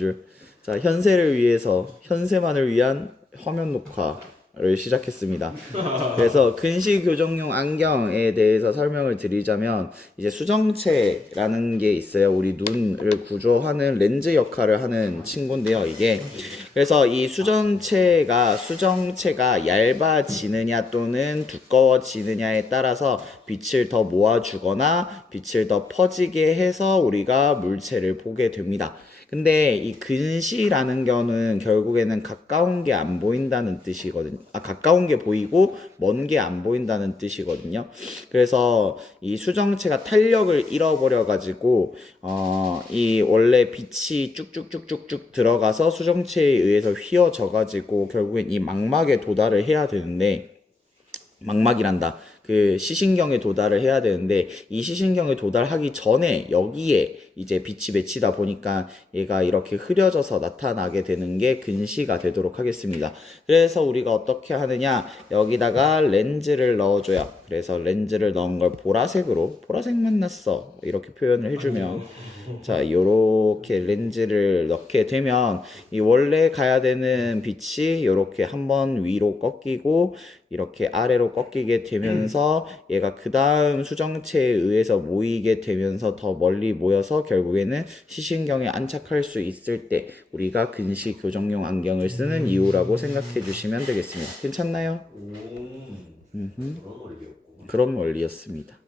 줄. 자, 현세를 위해서 현세만을 위한 화면 녹화를 시작했습니다. 그래서 근시 교정용 안경에 대해서 설명을 드리자면 이제 수정체라는 게 있어요. 우리 눈을 구조하는 렌즈 역할을 하는 친구인데요. 이게 그래서 이 수정체가 얇아지느냐 또는 두꺼워지느냐에 따라서 빛을 더 모아주거나 빛을 더 퍼지게 해서 우리가 물체를 보게 됩니다. 근데 이 근시라는 거는 결국에는 가까운 게 안 보인다는 뜻이거든요. 가까운 게 보이고 먼 게 안 보인다는 뜻이거든요. 그래서 이 수정체가 탄력을 잃어버려 가지고 이 원래 빛이 쭉쭉쭉쭉쭉 들어가서 수정체에 의해서 휘어져 가지고 결국엔 이 망막에 도달을 해야 되는데 망막이란다. 그 시신경에 도달을 해야 되는데 이 시신경에 도달하기 전에 여기에 이제 빛이 맺히다 보니까 얘가 이렇게 흐려져서 나타나게 되는 게 근시가 되도록 하겠습니다. 그래서 우리가 어떻게 하느냐, 여기다가 렌즈를 넣어줘요. 그래서 렌즈를 넣은 걸 보라색만 났어 이렇게 표현을 해주면, 자 요렇게 렌즈를 넣게 되면 이 원래 가야 되는 빛이 요렇게 한번 위로 꺾이고 이렇게 아래로 꺾이게 되면서 얘가 그 다음 수정체에 의해서 모이게 되면서 더 멀리 모여서 결국에는 시신경에 안착할 수 있을 때 우리가 근시 교정용 안경을 쓰는 이유라고 생각해 주시면 되겠습니다. 괜찮나요? 그런 원리였고. 그런 원리였습니다.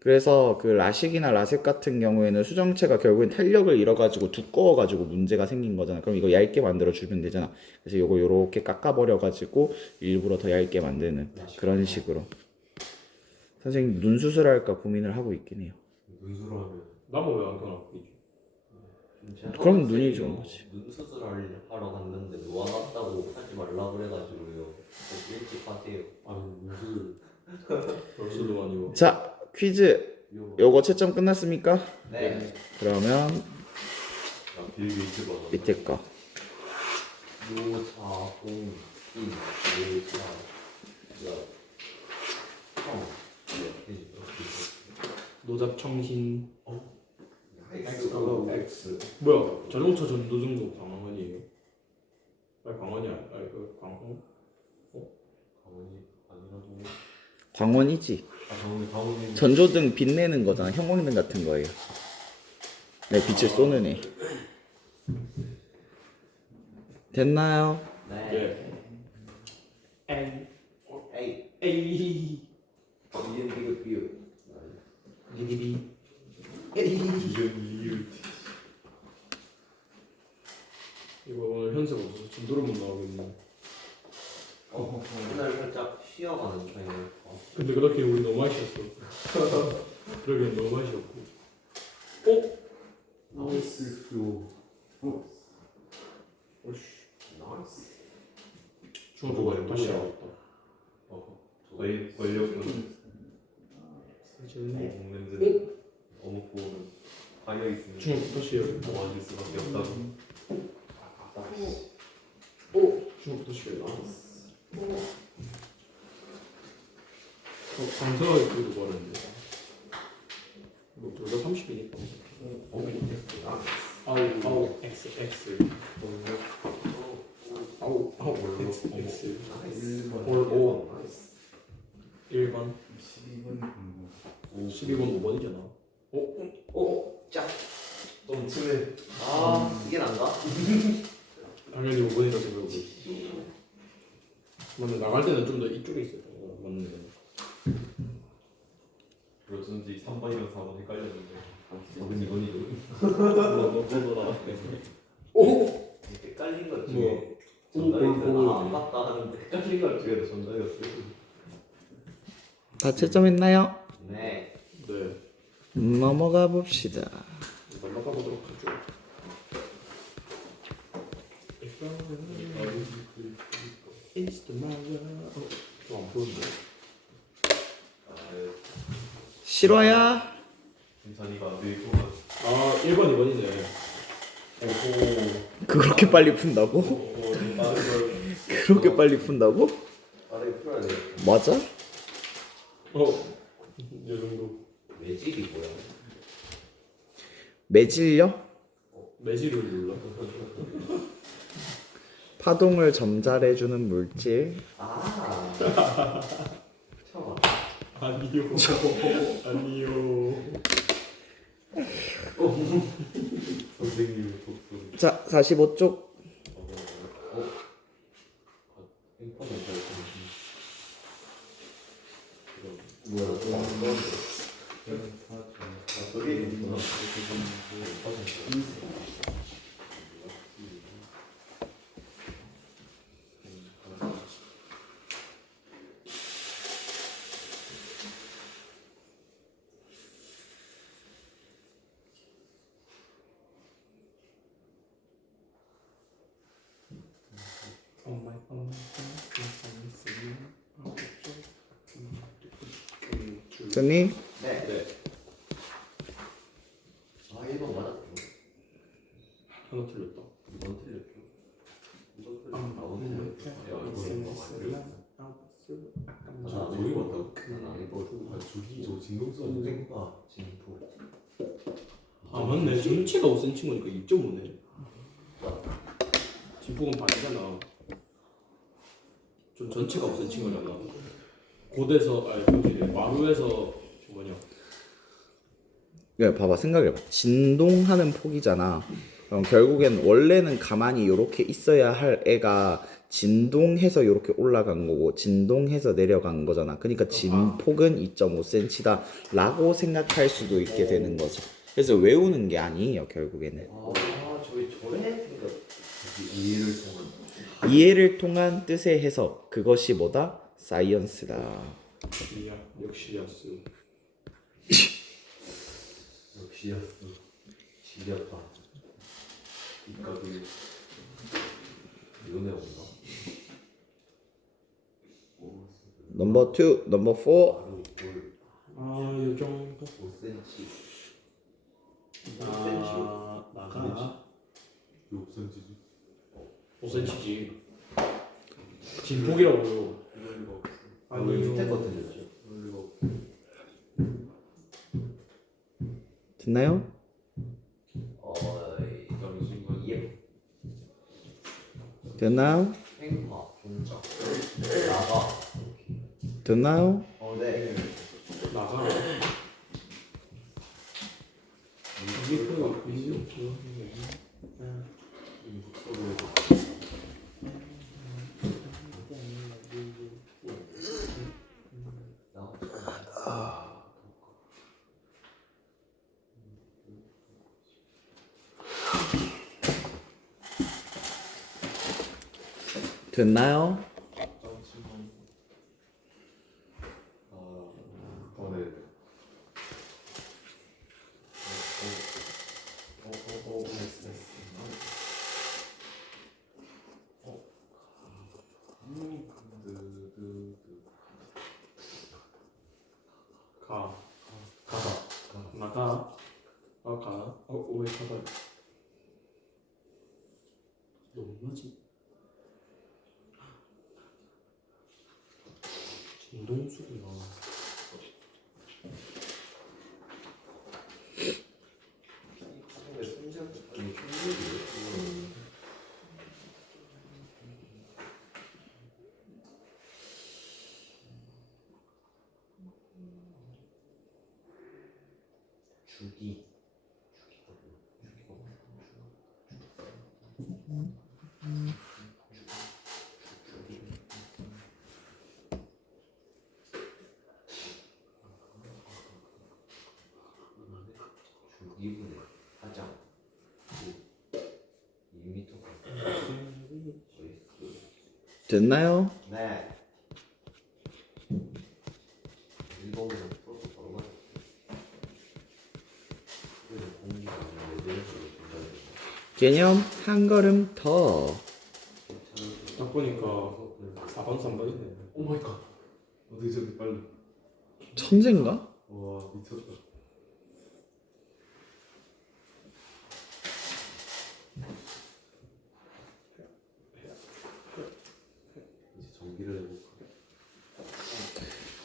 그래서 그 라식이나 라섹 같은 경우에는 수정체가 결국엔 탄력을 잃어가지고 두꺼워가지고 문제가 생긴 거잖아. 그럼 이거 얇게 만들어 주면 되잖아. 그래서 이거 요렇게 깎아버려가지고 일부러 더 얇게 만드는 그런 식으로. 선생님 눈 수술할까 고민을 하고 있긴 해요. 눈수라면. 나만 왜 안경 안 끼지? 그럼 눈이 좋은 거지. 눈 수술하러 갔는데 놓아놨다고 하지 말라 그래가지고요. 일찍 하세요. 아니 무슨 벌써도 아니고. 자, 퀴즈. 요거 채점 끝났습니까? 네. 그러면 빌 게이츠 봐. 밑에 거. 요사공인 요사. 노잡청신. X. 뭐야? 자동차 전도등록 광원이에요? 아니 광원이 아니 그 광원? 강원이 아니라고. 광원이지. 강원이. 전조등 빛내는 거잖아. 형광등 같은 거예요. 네, 빛을 쏘는 애. 됐나요? 네. 에이 에이. 에이 이름 비교 비유. 리리리. 이거 오늘 현수가 없어서 진도로 못 나오겠네. 오늘 살짝 쉬어가는 편이에요. 근데 그렇게 우리 너무 많이 쉬었어. 그러기엔 너무 많이 쉬었고. 나이스 표. 오씨. 나이스. 중국어 다시 나왔다. 권력은 이제는 냄새. 어묵보는 파여 있으면 중국 다시 해야 돼. 도와줄 수밖에 없다고. 중국 다시 해야 돼. 강서가 그래도 뭐하는데? 뭐 둘다 30이니까. 아우 X 아우 X 올 1번 12번 5번이잖아. 짝. 너무 친해. 이게 난가? 당연히 5번이라 생각하고. 맞네, 나갈 때는 좀 더 이쪽에 있었던 거 맞는데. 그렇든지 3번이랑 4번 헷갈렸는데. 이번이죠. 헷갈린 것 중에 전달이었어요. 안 맞다 하는데 헷갈린 것 중에도 전달이었어요. 다 채점했나요? 네. 네. 넘어가 봅시다. 넘어가 보도록 하죠. It's the Mario. 안 보는데. 실화야? 김찬이가 밀고만. 1번 2번이네. 그렇게 빨리 푼다고? 그렇게 빨리 푼다고? 빠르게 풀어야 돼. 맞아? 이 정도. 매질이 뭐야? 매질력? 매질을 눌러. 파동을 점잘해주는 물질. 아. 참아. 아니요. 아니요. 선생님 독분. 자, 45쪽. 행pon은 잘 뭐야? 저기 있구나. 됐니? 네. 아 1번 맞았죠? 하나 틀렸다. 2번 틀렸죠? 2번 틀렸죠? 4번 틀렸죠? 아, 저기 왔다고? 난 아니고 저기 저 진동수 선생과 진포. 아 맞네. 전체가 5cm니까 2.5네. 진폭은 반이잖아. 좀 전체가 5cm잖아. 고대에서 아니 저기 마루에서 저 뭐냐. 야, 봐봐, 생각해봐. 진동하는 폭이잖아. 그럼 결국엔 원래는 가만히 이렇게 있어야 할 애가 진동해서 이렇게 올라간 거고 진동해서 내려간 거잖아. 그러니까 진폭은 2.5cm다 라고 생각할 수도 있게 되는 거죠. 그래서 외우는 게 아니에요, 결국에는. 아 저희 저래 생각. 이해를 통한. 이해를 통한 뜻의 해석, 그것이 뭐다? 사이언스다. 이야 역시 야스. 역시였어. 지렸다. 이까지 이거네 없나? 넘버 2, 넘버 4. 바로 볼 아 요정. 5cm. 아 나가. 6cm지 5cm지. 진폭이라고요. 그럴 리가 없어 아니 밑에 거 틀렸죠? 그럴 리가 없어 됐나요? 잠시만 예. 됐나요? 행파 종작 나가. 됐나요? 네. 나가. 이게 그 이게 됐나요? 잠시만 네 가다 나가. 가. 왜 가다? 너무하지. 진동수구나. 주기. 주기분의 하장 2m. 됐나요? 네. 1번으로 풀어서 바로 가요. 그래서 공기가 레벨에서 전달돼서 개념 한 걸음 더. 딱 보니까 4번 3번이네. 오 마이 갓 어떻게 저렇게 빨리 천재인가? 와 미쳤다 이제 전기를 해볼까?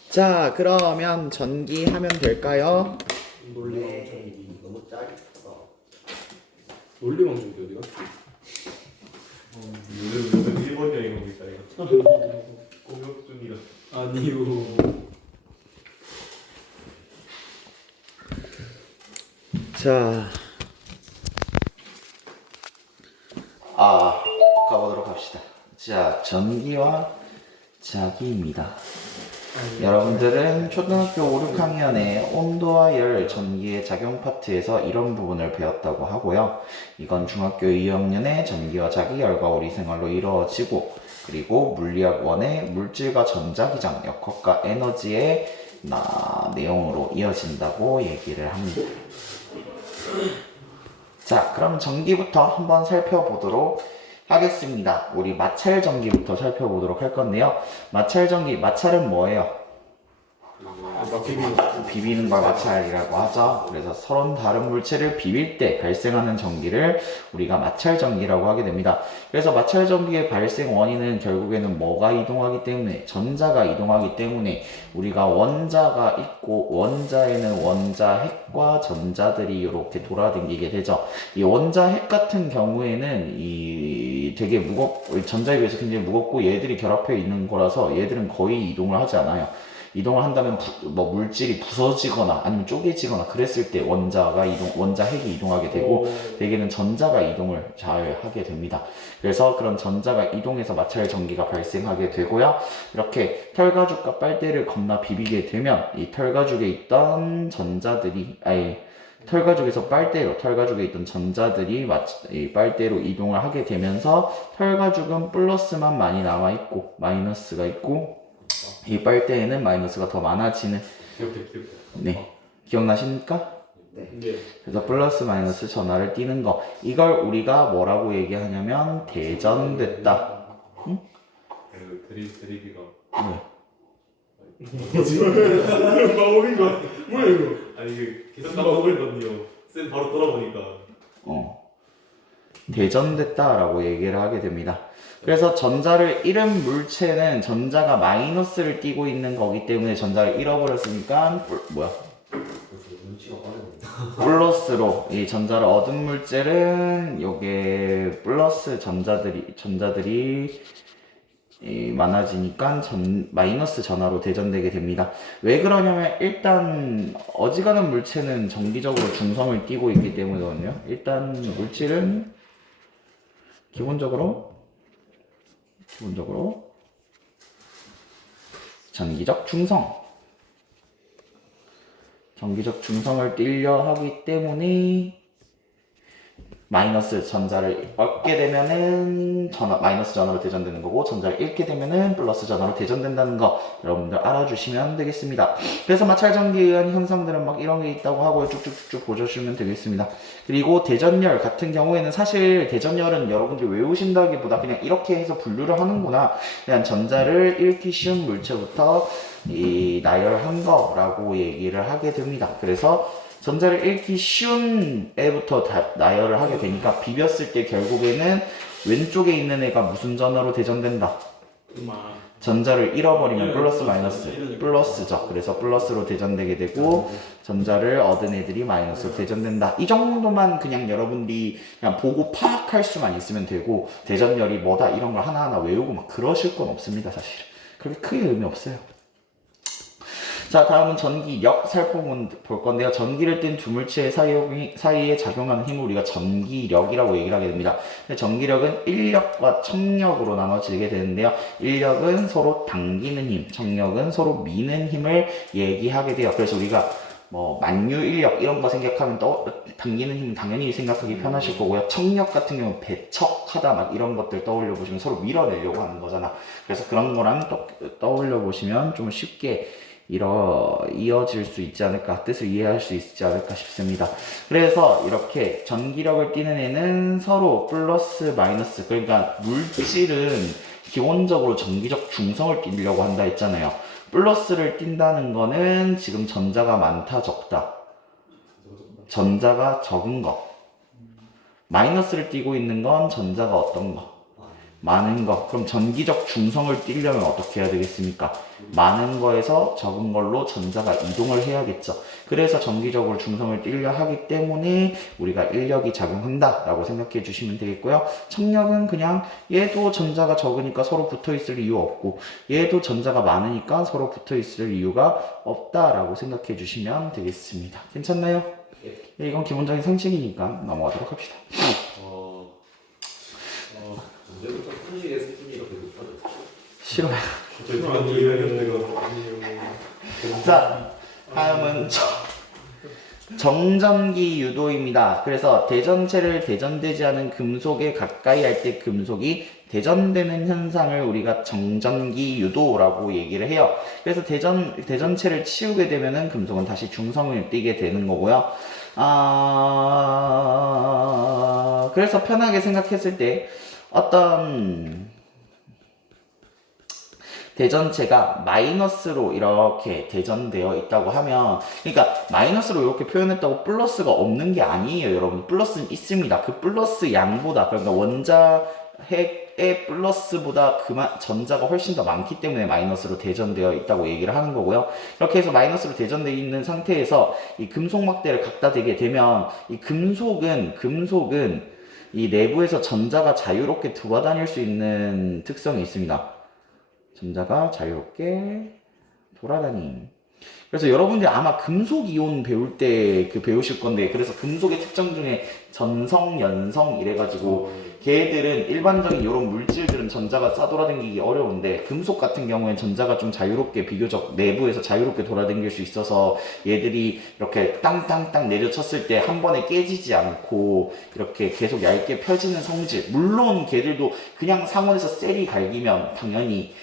자, 그러면 전기하면 될까요? 논리망 전기. 너무 짜릿하다. 논리방정기 어디 갔지? 요즘 일본 여행 오고 있다 이거. 공역 중이라. 아니요. 자, 가보도록 합시다. 자, 전기와 자기입니다. 여러분들은 초등학교 5, 6학년에 온도와 열, 전기의 작용 파트에서 이런 부분을 배웠다고 하고요. 이건 중학교 2학년에 전기와 자기, 열과 우리 생활로 이루어지고, 그리고 물리학 1의 물질과 전자기장, 역학과 에너지의 내용으로 이어진다고 얘기를 합니다. 자, 그럼 전기부터 한번 살펴보도록 하겠습니다. 우리 마찰 전기부터 살펴보도록 할 건데요. 마찰 전기, 마찰은 뭐예요? 비비는 걸 마찰이라고 하죠. 그래서 서로 다른 물체를 비빌 때 발생하는 전기를 우리가 마찰 전기라고 하게 됩니다. 그래서 마찰 전기의 발생 원인은 결국에는 뭐가 이동하기 때문에, 전자가 이동하기 때문에 우리가 원자가 있고 원자에는 원자 핵과 전자들이 이렇게 돌아다니게 되죠. 이 원자 핵 같은 경우에는 이 되게 전자에 비해서 굉장히 무겁고 얘들이 결합해 있는 거라서 얘들은 거의 이동을 하지 않아요. 이동을 한다면 물질이 부서지거나 아니면 쪼개지거나 그랬을 때 원자 핵이 이동하게 되고, 대개는 전자가 이동을 잘 하게 됩니다. 그래서 그런 전자가 이동해서 마찰 전기가 발생하게 되고요. 이렇게 털가죽과 빨대를 겁나 비비게 되면 이 털가죽에 있던 털가죽에서 털가죽에 있던 전자들이 이 빨대로 이동을 하게 되면서 털가죽은 플러스만 많이 남아있고 마이너스가 있고, 이 빨대에는 마이너스가 더 많아지는. 네, 기억나십니까? 네. 네. 그래서 플러스 마이너스 전하를 띄는 거, 이걸 우리가 뭐라고 얘기하냐면 대전됐다. 응? 드리기가. 네. 마법인가? 뭐야 이거? 아니 이게 계속 까먹었거든요. 쌤 바로 돌아보니까. 대전됐다라고 얘기를 하게 됩니다. 그래서 전자를 잃은 물체는 전자가 마이너스를 띄고 있는 거기 때문에 전자를 잃어버렸으니까 눈치가 빠르네. 플러스로, 이 전자를 얻은 물질은 요게 플러스 전자들이 많아지니까 마이너스 전하로 대전되게 됩니다. 왜 그러냐면 일단 어지간한 물체는 정기적으로 중성을 띠고 있기 때문이거든요. 일단 물질은 기본적으로 전기적 중성을 띠려 하기 때문에 마이너스 전자를 얻게 되면은 마이너스 전하로 대전되는 거고, 전자를 잃게 되면은 플러스 전하로 대전된다는 거 여러분들 알아주시면 되겠습니다. 그래서 마찰 전기에 의한 현상들은 막 이런 게 있다고 하고 쭉쭉쭉 보셔주시면 되겠습니다. 그리고 대전열 같은 경우에는 사실 대전열은 여러분들이 외우신다기보다 그냥 이렇게 해서 분류를 하는구나, 그냥 전자를 잃기 쉬운 물체부터 나열한 거라고 얘기를 하게 됩니다. 그래서 전자를 잃기 쉬운 애부터 나열을 하게 되니까 비볐을 때 결국에는 왼쪽에 있는 애가 무슨 전하로 대전된다? 전자를 잃어버리면 플러스 마이너스, 플러스죠. 그래서 플러스로 대전되게 되고, 전자를 얻은 애들이 마이너스로 대전된다. 이 정도만 그냥 여러분들이 그냥 보고 파악할 수만 있으면 되고, 대전열이 뭐다 이런 걸 하나하나 외우고 막 그러실 건 없습니다. 사실 그렇게 크게 의미 없어요. 자, 다음은 전기력 살펴볼 건데요. 전기를 띤 두 물체 사이에 작용하는 힘을 우리가 전기력이라고 얘기를 하게 됩니다. 전기력은 인력과 청력으로 나눠지게 되는데요. 인력은 서로 당기는 힘, 청력은 서로 미는 힘을 얘기하게 돼요. 그래서 우리가 만유인력 이런 거 생각하면 당기는 힘은 당연히 생각하기 편하실 거고요. 청력 같은 경우는 배척하다 막 이런 것들 떠올려 보시면 서로 밀어내려고 하는 거잖아. 그래서 그런 거랑 떠올려 보시면 좀 쉽게 이어질 수 있지 않을까, 뜻을 이해할 수 있지 않을까 싶습니다. 그래서 이렇게 전기력을 띠는 애는 서로 플러스 마이너스, 그러니까 물질은 기본적으로 전기적 중성을 띠려고 한다 했잖아요. 플러스를 띈다는 거는 지금 전자가 많다 적다, 전자가 적은 거. 마이너스를 띠고 있는 건 전자가 어떤 거, 많은 거. 그럼 전기적 중성을 띠려면 어떻게 해야 되겠습니까? 많은 거에서 적은 걸로 전자가 이동을 해야겠죠. 그래서 전기적으로 중성을 띠려 하기 때문에 우리가 인력이 작용한다 라고 생각해 주시면 되겠고요. 청력은 그냥 얘도 전자가 적으니까 서로 붙어 있을 이유 없고 얘도 전자가 많으니까 서로 붙어 있을 이유가 없다 라고 생각해 주시면 되겠습니다. 괜찮나요? 예, 이건 기본적인 상식이니까 넘어가도록 합시다. 언제부터 순식의 수준이 이렇게 높아졌죠? 싫어요. 아니에요. 자, 다음은 정전기 유도입니다. 그래서 대전체를 대전되지 않은 금속에 가까이 할 때 금속이 대전되는 현상을 우리가 정전기 유도라고 얘기를 해요. 그래서 대전체를 치우게 되면은 금속은 다시 중성을 띠게 되는 거고요. 그래서 편하게 생각했을 때 어떤 대전체가 마이너스로 이렇게 대전되어 있다고 하면, 그러니까 마이너스로 이렇게 표현했다고 플러스가 없는 게 아니에요, 여러분. 플러스는 있습니다. 그 플러스 양보다, 그러니까 원자핵의 플러스보다 전자가 훨씬 더 많기 때문에 마이너스로 대전되어 있다고 얘기를 하는 거고요. 이렇게 해서 마이너스로 대전되어 있는 상태에서 이 금속 막대를 갖다 대게 되면 이 금속은 이 내부에서 전자가 자유롭게 돌아다닐 수 있는 특성이 있습니다. 전자가 자유롭게 돌아다님. 그래서 여러분들이 아마 금속 이온 배울 때 배우실 건데, 그래서 금속의 특징 중에 전성, 연성 이래가지고 걔들은 일반적인 이런 물질들은 전자가 싸돌아다니기 어려운데 금속 같은 경우엔 전자가 좀 자유롭게 비교적 내부에서 자유롭게 돌아다닐 수 있어서 얘들이 이렇게 땅땅땅 내려쳤을 때 한 번에 깨지지 않고 이렇게 계속 얇게 펴지는 성질. 물론 걔들도 그냥 상온에서 셀이 갈기면 당연히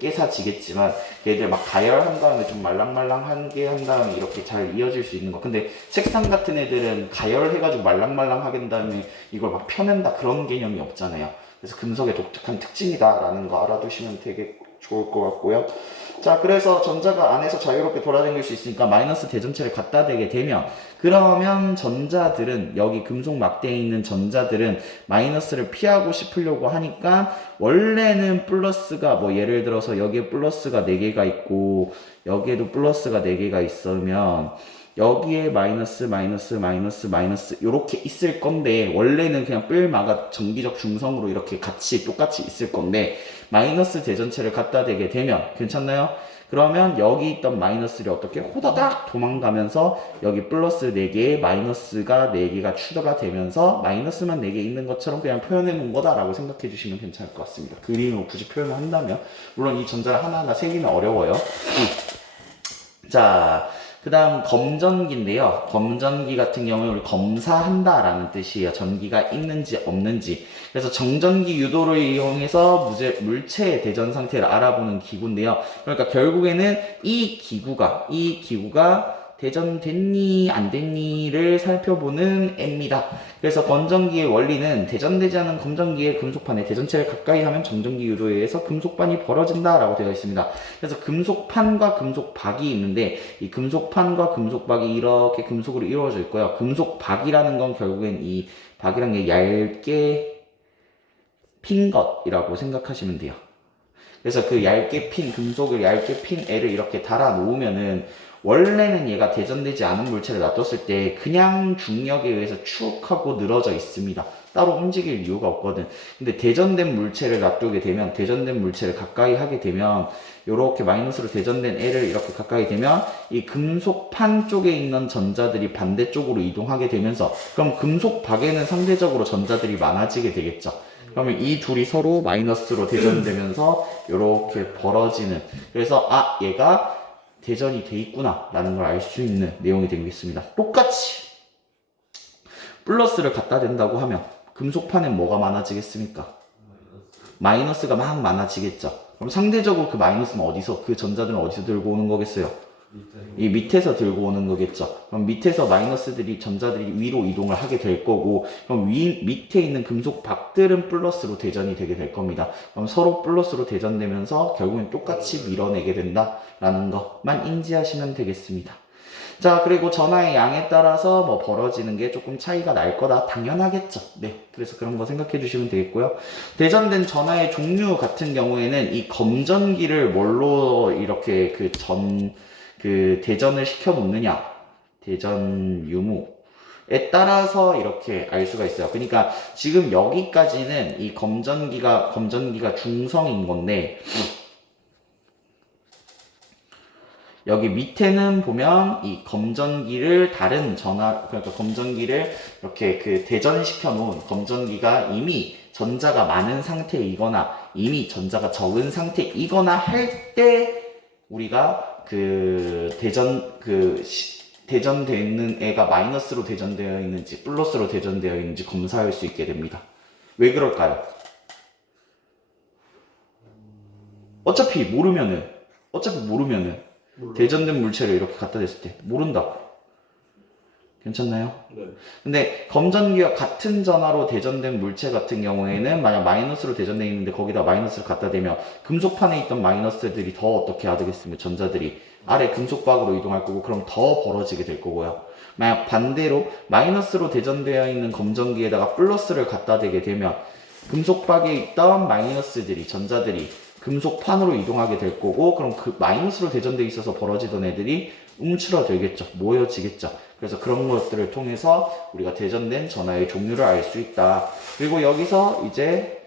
깨사지겠지만 얘들 막 가열한 다음에 좀 말랑말랑하게 한 다음에 이렇게 잘 이어질 수 있는 거. 근데 색상 같은 애들은 가열해가지고 말랑말랑하게 한 다음에 이걸 막 펴낸다 그런 개념이 없잖아요. 그래서 금속의 독특한 특징이다 라는 거 알아두시면 되게 좋을 것 같고요. 자, 그래서 전자가 안에서 자유롭게 돌아다닐 수 있으니까 마이너스 대전체를 갖다 대게 되면, 그러면 전자들은, 여기 금속 막대에 있는 전자들은 마이너스를 피하고 싶으려고 하니까 원래는 플러스가 뭐 예를 들어서 여기에 플러스가 4개가 있고 여기에도 플러스가 4개가 있으면 여기에 마이너스 요렇게 있을 건데, 원래는 그냥 뿔마가 전기적 중성으로 이렇게 같이 똑같이 있을 건데 마이너스 대전체를 갖다 대게 되면, 괜찮나요? 그러면 여기 있던 마이너스를 어떻게 호다닥 도망가면서 여기 플러스 4개에 마이너스가 4개가 추가가 되면서 마이너스만 4개 있는 것처럼 그냥 표현해 놓은 거다라고 생각해 주시면 괜찮을 것 같습니다. 그림으로 굳이 표현을 한다면, 물론 이 전자를 하나하나 세기는 어려워요. 자, 그 다음 검전기인데요. 검전기 같은 경우에 우리 검사한다라는 뜻이에요. 전기가 있는지 없는지. 그래서 정전기 유도를 이용해서 물체의 대전 상태를 알아보는 기구인데요. 그러니까 결국에는 이 기구가 대전됐니 안 됐니를 살펴보는 애입니다. 그래서 건전기의 원리는 대전되지 않은 검전기의 금속판에 대전체를 가까이 하면 정전기 유도에 의해서 금속반이 벌어진다 라고 되어 있습니다. 그래서 금속판과 금속박이 있는데 이 금속판과 금속박이 이렇게 금속으로 이루어져 있고요. 금속박이라는 건 결국엔 이 박이란 게 얇게 핀 것이라고 생각하시면 돼요. 그래서 그 얇게 핀 금속을 얇게 핀 애를 이렇게 달아 놓으면은, 원래는 얘가 대전되지 않은 물체를 놔뒀을 때 그냥 중력에 의해서 축 하고 늘어져 있습니다. 따로 움직일 이유가 없거든. 근데 대전된 물체를 놔두게 되면, 대전된 물체를 가까이 하게 되면, 요렇게 마이너스로 대전된 애를 이렇게 가까이 되면 이 금속판 쪽에 있는 전자들이 반대쪽으로 이동하게 되면서, 그럼 금속박에는 상대적으로 전자들이 많아지게 되겠죠. 그러면 이 둘이 서로 마이너스로 대전되면서 요렇게 벌어지는, 그래서 얘가 대전이 돼 있구나 라는 걸 알 수 있는 내용이 되겠습니다. 똑같이 플러스를 갖다 댄다고 하면 금속판엔 뭐가 많아지겠습니까? 마이너스가 막 많아지겠죠. 그럼 상대적으로 그 마이너스는 어디서, 그 전자들은 어디서 들고 오는 거겠어요? 이 밑에서 들고 오는 거겠죠. 그럼 밑에서 마이너스들이, 전자들이 위로 이동을 하게 될 거고, 그럼 밑에 있는 금속 박들은 플러스로 대전이 되게 될 겁니다. 그럼 서로 플러스로 대전되면서 결국엔 똑같이 밀어내게 된다라는 것만 인지하시면 되겠습니다. 자, 그리고 전하의 양에 따라서 뭐 벌어지는 게 조금 차이가 날 거다. 당연하겠죠. 네. 그래서 그런 거 생각해 주시면 되겠고요. 대전된 전하의 종류 같은 경우에는 이 검전기를 뭘로 이렇게 대전을 시켜 놓느냐. 대전 유무에 따라서 이렇게 알 수가 있어요. 그러니까 지금 여기까지는 이 검전기가 중성인 건데, 여기 밑에는 보면 이 검전기를 그러니까 검전기를 이렇게 대전시켜 놓은 검전기가 이미 전자가 많은 상태이거나 이미 전자가 적은 상태이거나 할 때 우리가 대전되어 있는 애가 마이너스로 대전되어 있는지 플러스로 대전되어 있는지 검사할 수 있게 됩니다. 왜 그럴까요? 어차피 모르면은 대전된 물체를 이렇게 갖다 댔을 때 모른다고. 괜찮나요? 네. 근데 검전기와 같은 전하로 대전된 물체 같은 경우에는 만약 마이너스로 대전되어 있는데 거기다 마이너스를 갖다 대면 금속판에 있던 마이너스들이 더 어떻게 하겠습니까? 전자들이 아래 금속박으로 이동할 거고 그럼 더 벌어지게 될 거고요. 만약 반대로 마이너스로 대전되어 있는 검전기에다가 플러스를 갖다 대게 되면 금속박에 있던 마이너스들이 전자들이 금속판으로 이동하게 될 거고 그럼 그 마이너스로 대전되어 있어서 벌어지던 애들이 움츠러들겠죠. 모여지겠죠. 그래서 그런 것들을 통해서 우리가 대전된 전하의 종류를 알 수 있다. 그리고 여기서 이제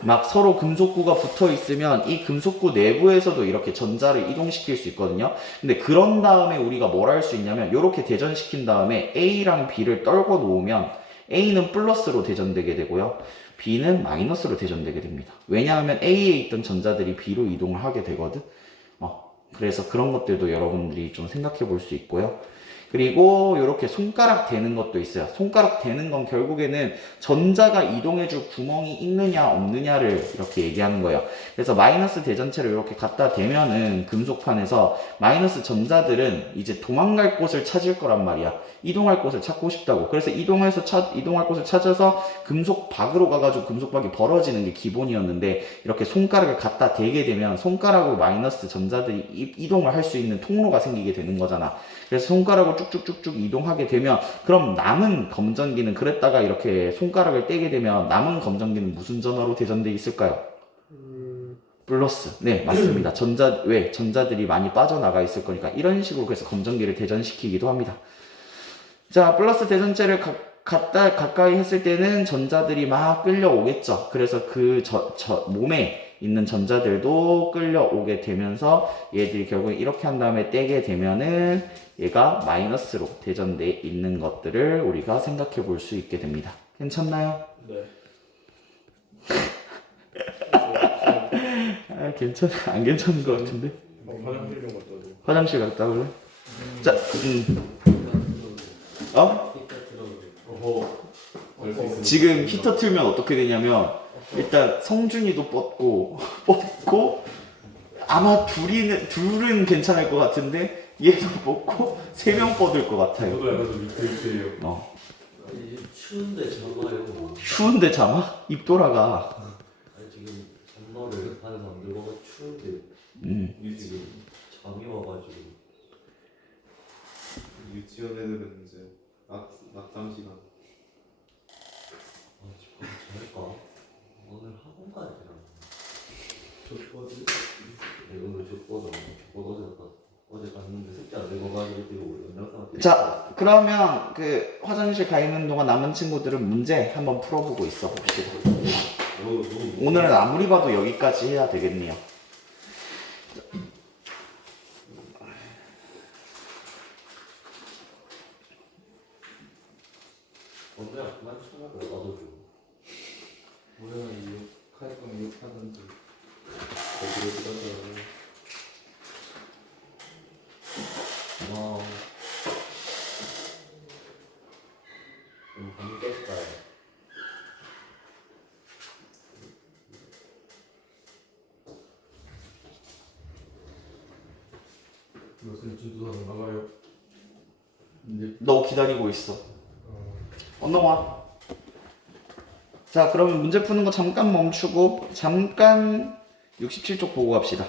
막 서로 금속구가 붙어 있으면 이 금속구 내부에서도 이렇게 전자를 이동시킬 수 있거든요. 근데 그런 다음에 우리가 뭘 할 수 있냐면 이렇게 대전시킨 다음에 A랑 B를 떨궈 놓으면 A는 플러스로 대전되게 되고요. B는 마이너스로 대전되게 됩니다. 왜냐하면 A에 있던 전자들이 B로 이동을 하게 되거든. 그래서 그런 것들도 여러분들이 좀 생각해 볼 수 있고요. 그리고 이렇게 손가락 대는 것도 있어요. 손가락 대는 건 결국에는 전자가 이동해줄 구멍이 있느냐 없느냐를 이렇게 얘기하는 거예요. 그래서 마이너스 대전체를 이렇게 갖다 대면은 금속판에서 마이너스 전자들은 이제 도망갈 곳을 찾을 거란 말이야. 이동할 곳을 찾고 싶다고. 그래서 이동할 곳을 찾아서 금속박으로 가가지고 금속박이 벌어지는 게 기본이었는데 이렇게 손가락을 갖다 대게 되면 손가락으로 마이너스 전자들이 이동을 할 수 있는 통로가 생기게 되는 거잖아. 그래서 손가락을 쭉쭉쭉쭉 이동하게 되면 그럼 남은 검전기는 그랬다가 이렇게 손가락을 떼게 되면 남은 검전기는 무슨 전하로 대전돼 있을까요? 플러스. 네, 맞습니다. 전자들이 많이 빠져나가 있을 거니까 이런 식으로 그래서 검전기를 대전시키기도 합니다. 자, 플러스 대전체를 가까이 했을 때는 전자들이 막 끌려오겠죠. 그래서 몸에 있는 전자들도 끌려오게 되면서 얘들이 결국 이렇게 한 다음에 떼게 되면은 얘가 마이너스로 대전돼 있는 것들을 우리가 생각해 볼 수 있게 됩니다. 괜찮나요? 네. 안 괜찮은 것 같은데? 화장실 좀 갔다 오세요. 화장실 갔다 올래? 자, 어허. 지금 히터 틀면 어떻게 되냐면 일단 성준이도 뻗고 아마 둘은 괜찮을 것 같은데 얘도 뻗고 3명 뻗을 것 같아요. 저도 약간 좀 밑에 있어요. 아니 추운데 잠아요. 추운데 잠아? 입 돌아가. 아니 지금 잠바를 안에서 안 들고 추운데 지금 잠이 와가지고. 유치원 애들은 이제 낙장 시간. 아 지금 잘까? 오늘 학원 가야 되나? 줬거든. 네, 오늘 줬거든. 어제 갔는데 숙제 안 들고 가지고 뛰고 연락사한테. 자, 그러면 화장실 가 있는 동안 남은 친구들은 문제 한번 풀어보고 있어 봅시다. 오늘은 아무리 봐도 여기까지 해야 되겠네요. 그냥 그만 쳐먹어 나도 좀. 모양이 욕할 거면 욕하던지. 거기로 들어가서. 와. 밤 깼다. 무슨 주도상 나가요? 너 기다리고 있어. 언동아. 자, 그러면 문제 푸는 거 잠깐 멈추고 잠깐 67쪽 보고 갑시다.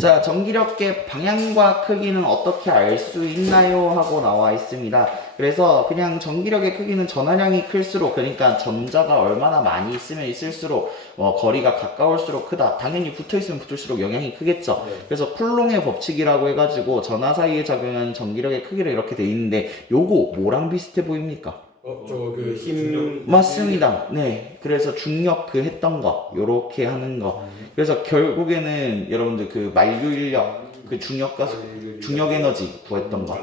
자, 전기력의 방향과 크기는 어떻게 알 수 있나요? 하고 나와 있습니다. 그래서 그냥 전기력의 크기는 전하량이 클수록, 그러니까 전자가 얼마나 많이 있으면 있을수록 거리가 가까울수록 크다. 당연히 붙어있으면 붙을수록 영향이 크겠죠. 그래서 쿨롱의 법칙이라고 해가지고 전하 사이에 작용하는 전기력의 크기를 이렇게 돼 있는데, 요거 뭐랑 비슷해 보입니까? 저 그 힘. 맞습니다. 네. 그래서 중력 그 했던 거, 요렇게 하는 거. 그래서 결국에는 여러분들 그 만류인력, 그 중력과 중력 에너지 구했던 거.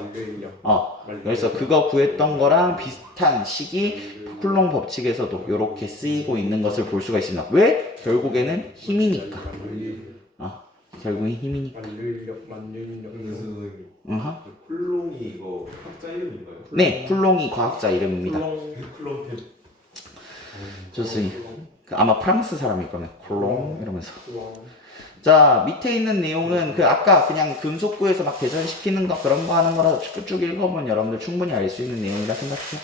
그래서 그거 구했던 거랑 비슷한 식이 쿨롱 법칙에서도 요렇게 쓰이고 있는 것을 볼 수가 있습니다. 왜? 결국에는 힘이니까. 결국엔 힘이니까. 만류인력. 근데 선생님 어허. 쿨롱이 이거 학자 이름인가요? 네, 쿨롱이 과학자 이름입니다. 쿨롱 펜. 좋습니다. 아마 프랑스 사람일 거네. 쿨롱 이러면서. 자, 밑에 있는 내용은 그 아까 그냥 금속구에서 막 대전시키는 거 그런 거 하는 거라 쭉 읽어보면 여러분들 충분히 알 수 있는 내용이라 생각해요.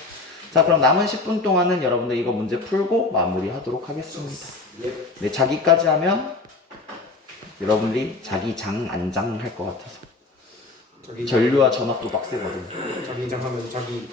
자, 그럼 남은 10분 동안은 여러분들 이거 문제 풀고 마무리하도록 하겠습니다. 네, 자기까지 하면 여러분들이 자기 장, 안장 할 것 같아서. 전류와 전압도 빡세거든요. 자기장 하면 자기